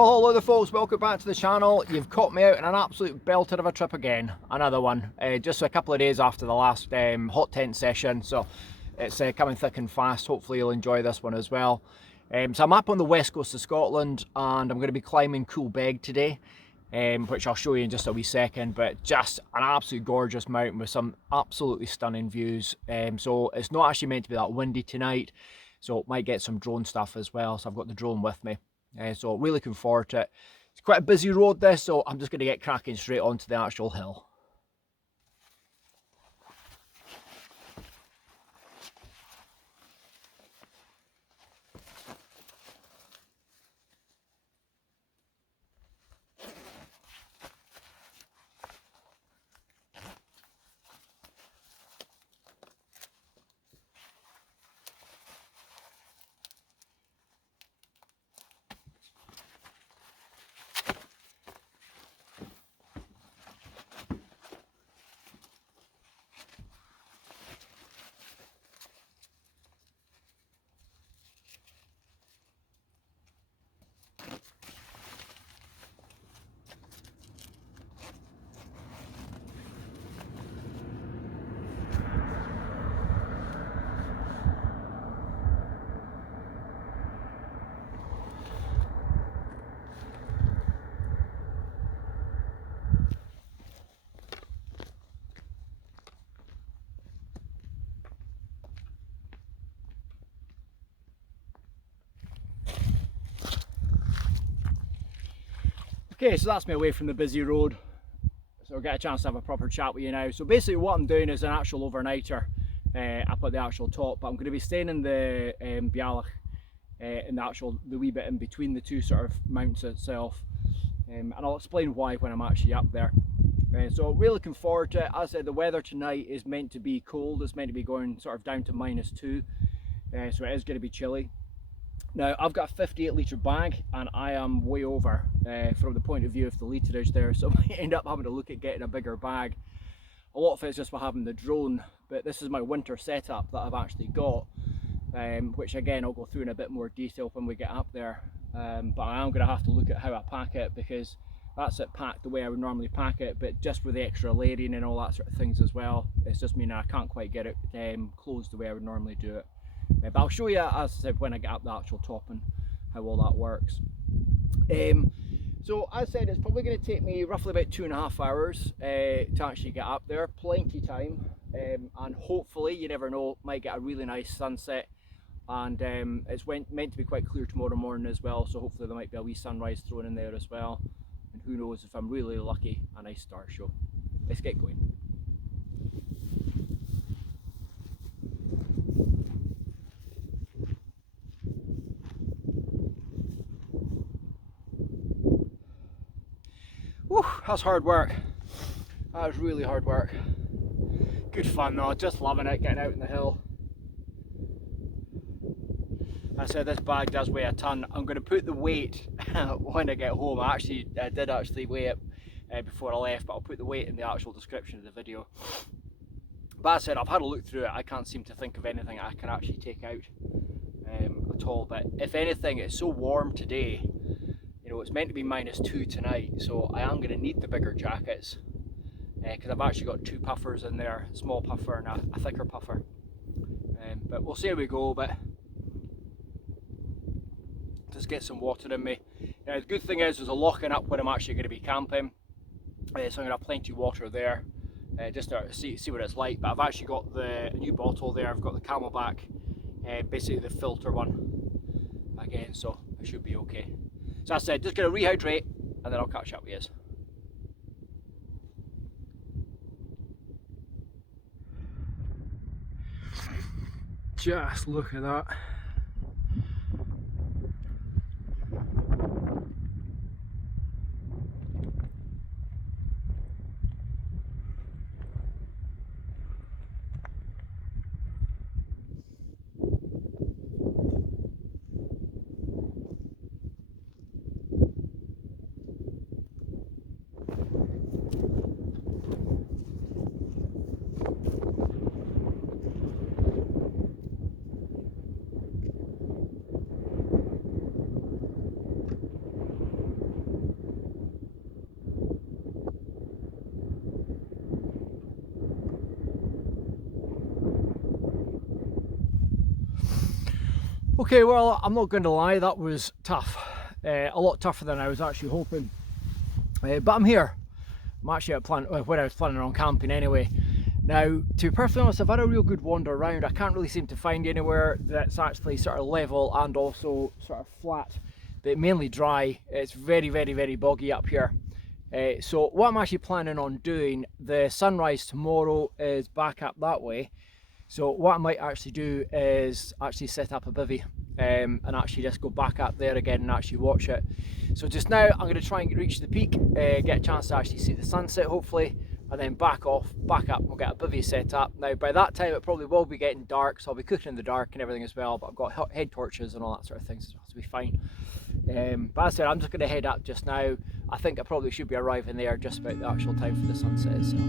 Well, hello there folks, welcome back to the channel. You've caught me out in an absolute belter of a trip again, another one, just a couple of days after the last hot tent session, so it's coming thick and fast. Hopefully you'll enjoy this one as well. So I'm up on the west coast of Scotland and I'm going to be climbing Cul Beag today, which I'll show you in just a wee second, but just an absolute gorgeous mountain with some absolutely stunning views. So it's not actually meant to be that windy tonight, so might get some drone stuff as well, so I've got the drone with me. So really looking forward to it. It's quite a busy road this, so I'm just going to get cracking straight onto the actual hill. Okay, so that's me away from the busy road, so I'll get a chance to have a proper chat with you now. So basically what I'm doing is an actual overnighter up at the actual top, but I'm going to be staying in the Beag, in the wee bit in between the two sort of mountains itself, and I'll explain why when I'm actually up there. So really looking forward to it. As I said, the weather tonight is meant to be cold. It's meant to be going sort of down to -2, so it is going to be chilly. Now I've got a 58 litre bag and I am way over from the point of view of the literage there, so I might end up having to look at getting a bigger bag. A lot of it's just for having the drone, but this is my winter setup that I've actually got, which again I'll go through in a bit more detail when we get up there, but I am going to have to look at how I pack it, because that's it packed the way I would normally pack it, but just with the extra layering and all that sort of things as well, it's just meaning I can't quite get it closed the way I would normally do it. But I'll show you, as I said, when I get up the actual top and how all that works. So as I said, it's probably going to take me roughly about 2.5 hours to actually get up there. Plenty time, and hopefully, you never know, might get a really nice sunset, and it's meant to be quite clear tomorrow morning as well, so hopefully there might be a wee sunrise thrown in there as well, and who knows, if I'm really lucky, a nice star show. Let's get going. Whew, that's hard work. That is really hard work. Good fun though, just loving it, getting out in the hill. I said this bag does weigh a ton. I'm going to put the weight when I get home. I did actually weigh it before I left, but I'll put the weight in the actual description of the video. But as I said, I've had a look through it. I can't seem to think of anything I can actually take out at all. But if anything, it's so warm today. You know, it's meant to be -2 tonight, so I am going to need the bigger jackets, because I've actually got 2 puffers in there, a small puffer and a thicker puffer. But we'll see how we go. But just get some water in me. Now the good thing is there's a locking up when I'm actually going to be camping, so I'm going to have plenty of water there, just to see what it's like. But I've actually got the new bottle there. I've got the Camelback, basically the filter one again, so it should be okay. So as I said, just going to rehydrate and then I'll catch up with you. Just look at that. Okay, well, I'm not going to lie, that was tough. A lot tougher than I was actually hoping. But I'm here. I'm actually at where I was planning on camping anyway. Now, to be perfectly honest, I've had a real good wander around. I can't really seem to find anywhere that's actually sort of level and also sort of flat, but mainly dry. It's very, very, very boggy up here. So what I'm actually planning on doing, the sunrise tomorrow is back up that way. So what I might actually do is actually set up a bivvy and actually just go back up there again and actually watch it. So just now I'm going to try and reach the peak, get a chance to actually see the sunset hopefully, and then back up, and we'll get a bivvy set up. Now by that time it probably will be getting dark, so I'll be cooking in the dark and everything as well, but I've got head torches and all that sort of thing, so it'll be fine. But as I said, I'm just going to head up just now. I think I probably should be arriving there just about the actual time for the sunset itself.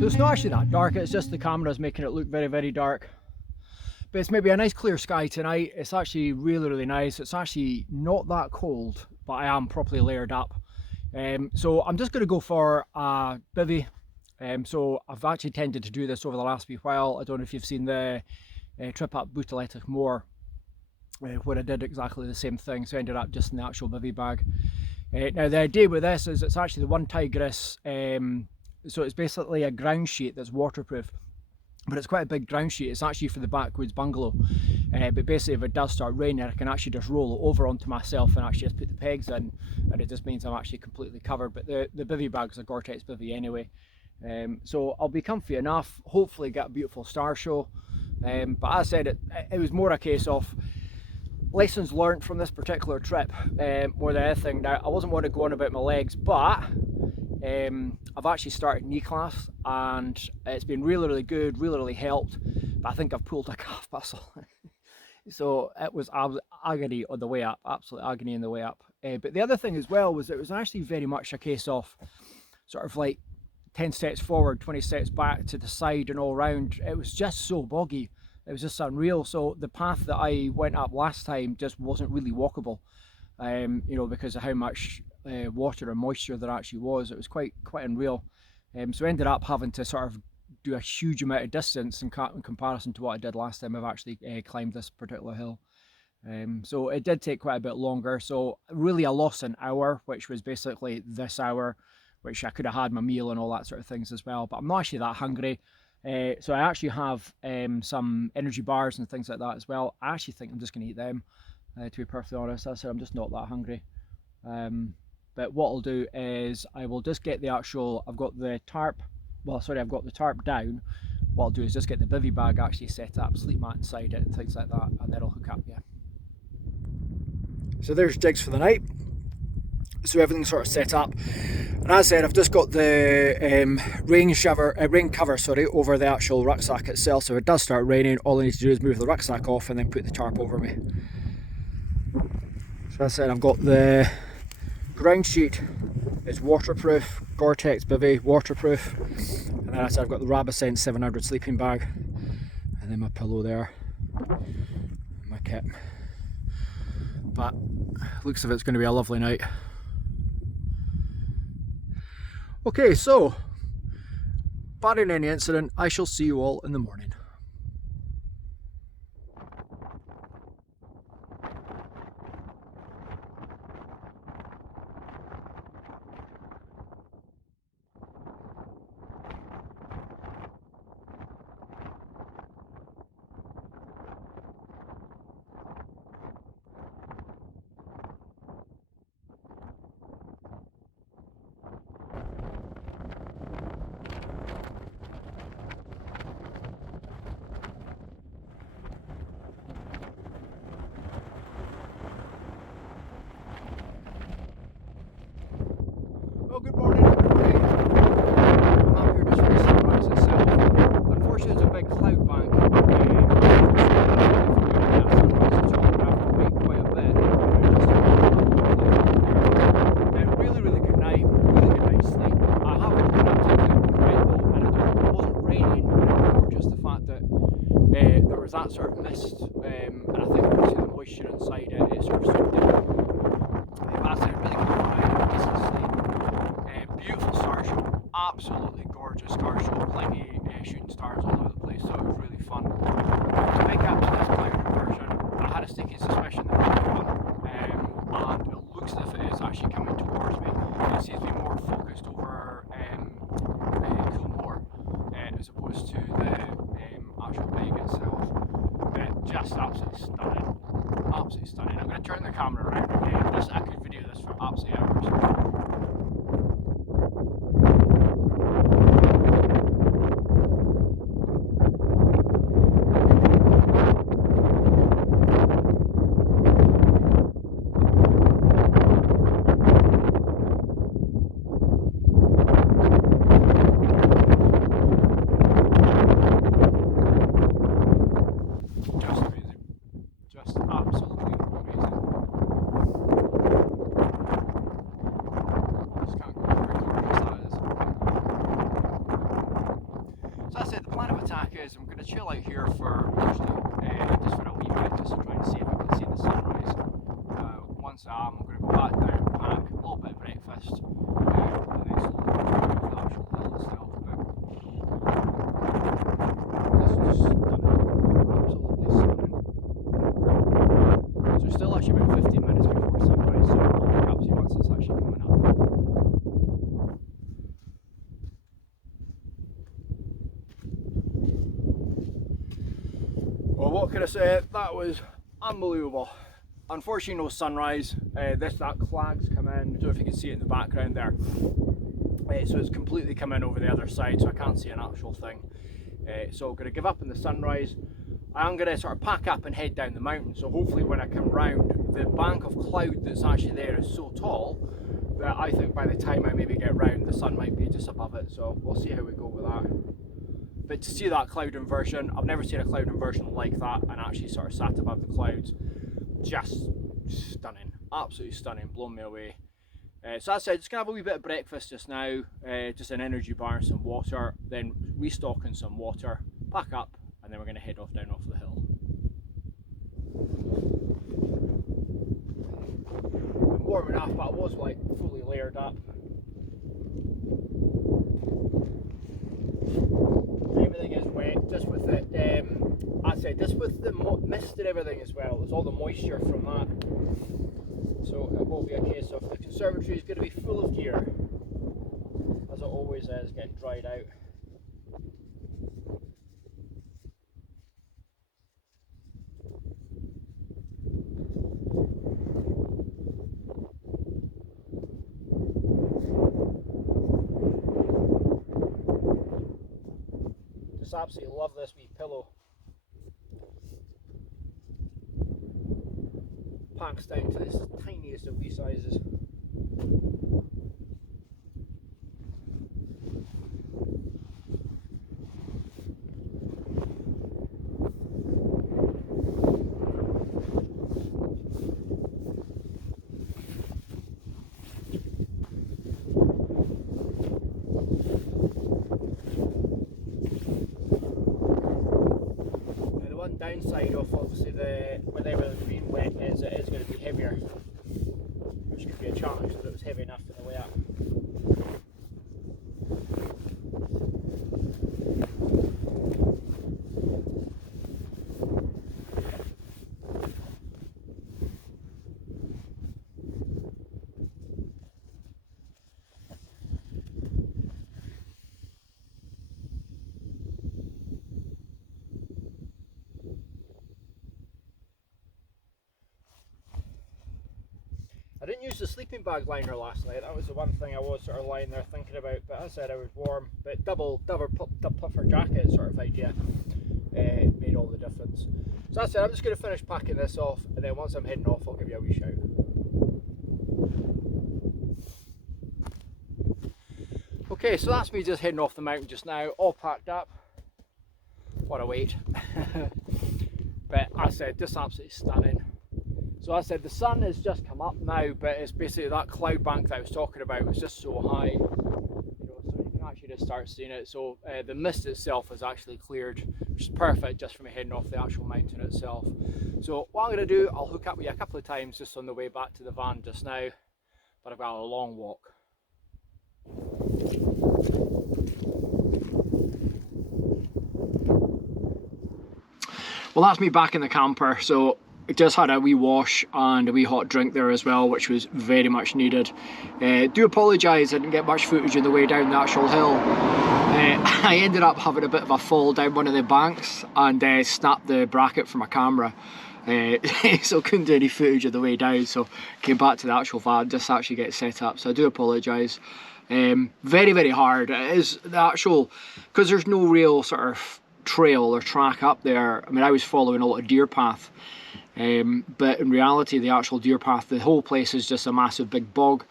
It's not actually that dark, it's just the camera's making it look very, very dark. But it's maybe a nice clear sky tonight. It's actually really, really nice. It's actually not that cold, but I am properly layered up. So I'm just going to go for a bivvy. So I've actually tended to do this over the last wee while. I don't know if you've seen the trip up Butaletic Moor, where I did exactly the same thing. So I ended up just in the actual bivvy bag. Now the idea with this is it's actually the one Tigris. So it's basically a ground sheet that's waterproof, but it's quite a big ground sheet. It's actually for the backwoods bungalow, but basically if it does start raining I can actually just roll it over onto myself and actually just put the pegs in, and it just means I'm actually completely covered. But the bivvy bag's a Gore-Tex bivvy anyway, so I'll be comfy enough, hopefully get a beautiful star show. But as I said, it was more a case of lessons learned from this particular trip more than anything. Now I wasn't want to go on about my legs, but I've actually started knee class and it's been really, really good, really, really helped, but I think I've pulled a calf muscle. So it was agony on the way up, absolute agony on the way up. But the other thing as well was it was actually very much a case of sort of like 10 steps forward, 20 steps back to the side and all round. It was just so boggy, it was just unreal. So the path that I went up last time just wasn't really walkable, you know, because of how much water and moisture there actually was. It was quite unreal. So I ended up having to sort of do a huge amount of distance in comparison to what I did last time I've actually climbed this particular hill. So it did take quite a bit longer. So really I lost an hour, which was basically this hour, which I could have had my meal and all that sort of things as well. But I'm not actually that hungry. So I actually have some energy bars and things like that as well. I actually think I'm just going to eat them, to be perfectly honest. As I said, I'm just not that hungry. But what I'll do is I will just get the actual, I've got the tarp down. What I'll do is just get the bivvy bag actually set up, sleep mat inside it and things like that, and then I'll hook up, yeah. So there's jigs for the night. So everything's sort of set up. And as I said, I've just got the rain cover over the actual rucksack itself. So if it does start raining, all I need to do is move the rucksack off and then put the tarp over me. So as I said, I've got the ground sheet, it's waterproof, Gore-Tex bivvy, waterproof. And then as I said, I've got the Rabascent 700 sleeping bag. And then my pillow there, my kit. but looks as if it's going to be a lovely night. Okay, so barring any incident, I shall see you all in the morning. Well, good morning everybody. I'm up here just for the sunrise itself. Unfortunately there's a big cloud bank. So if you're going to get a sunrise, you're going to have to wait quite a bit. Really good night, really good night's sleep. I haven't been up to the bed though, and it wasn't raining, or just the fact that there was that sort of mist, and I think obviously the moisture inside it sort of soaked in. That's a really good night, decent sleep. Beautiful star show, absolutely gorgeous star show, plenty shooting stars all over the place, so it was really fun. To make up to this cloud inversion, I had a sneaking suspicion that it was one, and it looks as if it is actually coming towards me. It seems to be more focused over Cul Beag as opposed to the actual Beag itself. Just absolutely stunning, absolutely stunning. I'm going to turn the camera around again. I could video this for absolutely hours. I'm going to chill out here for just for a wee bit, just to try and see if I can see the sunrise. Once I'm going to go back down, pack a little bit of breakfast, and then slowly go to the actual hill itself. But this is stunning, absolutely stunning. So still actually about 15 minutes before sunrise, so I'll look up see once it's actually coming up. Well, what can I say? That was unbelievable. Unfortunately, no sunrise. That flag's come in. I don't know if you can see it in the background there. So it's completely come in over the other side, so I can't see an actual thing. So I'm going to give up on the sunrise. I'm going to sort of pack up and head down the mountain. So hopefully when I come round, the bank of cloud that's actually there is so tall that I think by the time I maybe get round, the sun might be just above it. So we'll see how we go with that. But to see that cloud inversion, I've never seen a cloud inversion like that and actually sort of sat above the clouds. Just stunning, absolutely stunning, blown me away. So as I said, just gonna have a wee bit of breakfast just now, just an energy bar and some water, then restocking some water, pack up, and then we're gonna head off down off the hill. I'm warm enough, but I was like fully layered up. Everything is wet, just with it, I said, just with the mist and everything as well, there's all the moisture from that. So it will be a case of the conservatory is going to be full of gear, as it always is, getting dried out. Just absolutely love this wee pillow. Packs down to this tiniest of wee sizes. Downside side off, obviously with everything being wet, it is going to be heavier, which could be a challenge if it was heavy enough on the way up. I didn't use the sleeping bag liner last night. That was the one thing I was sort of lying there thinking about, but as I said, I was warm, but double puffer jacket sort of idea made all the difference. So that's it. I'm just going to finish packing this off, and then once I'm heading off, I'll give you a wee shout. Okay, so that's me just heading off the mountain just now, all packed up. What a wait. But as I said, just absolutely stunning. So as I said, the sun has just come up now, but it's basically that cloud bank that I was talking about was just so high, you know, so you can actually just start seeing it. So the mist itself has actually cleared, which is perfect just for me heading off the actual mountain itself. So what I'm going to do, I'll hook up with you a couple of times just on the way back to the van just now, but I've got a long walk. Well, that's me back in the camper. So I just had a wee wash and a wee hot drink there as well, which was very much needed. Do apologise, I didn't get much footage on the way down the actual hill. I ended up having a bit of a fall down one of the banks and snapped the bracket for my camera. So couldn't do any footage of the way down, so came back to the actual van just to actually get set up, so I do apologise. Very hard. It is the actual, because there's no real sort of trail or track up there. I mean, I was following a lot of deer path. But in reality, the actual deer path, the whole place is just a massive big bog.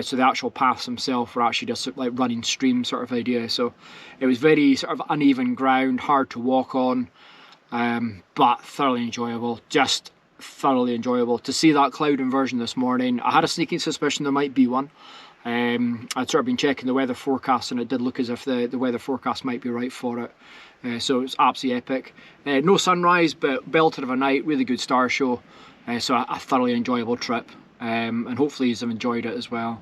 So the actual paths themselves were actually just like running stream sort of idea. So it was very sort of uneven ground, hard to walk on, but thoroughly enjoyable. Just thoroughly enjoyable. To see that cloud inversion this morning, I had a sneaking suspicion there might be one. I'd sort of been checking the weather forecast and it did look as if the weather forecast might be right for it. So it's absolutely epic. No sunrise, but belted of a night, really good star show. So a thoroughly enjoyable trip, and hopefully you've enjoyed it as well.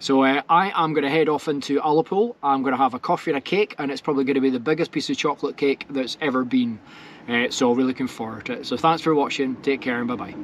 So I am going to head off into Ullapool. I'm going to have a coffee and a cake, and it's probably going to be the biggest piece of chocolate cake that's ever been. So really looking forward to it. So thanks for watching, take care and bye bye.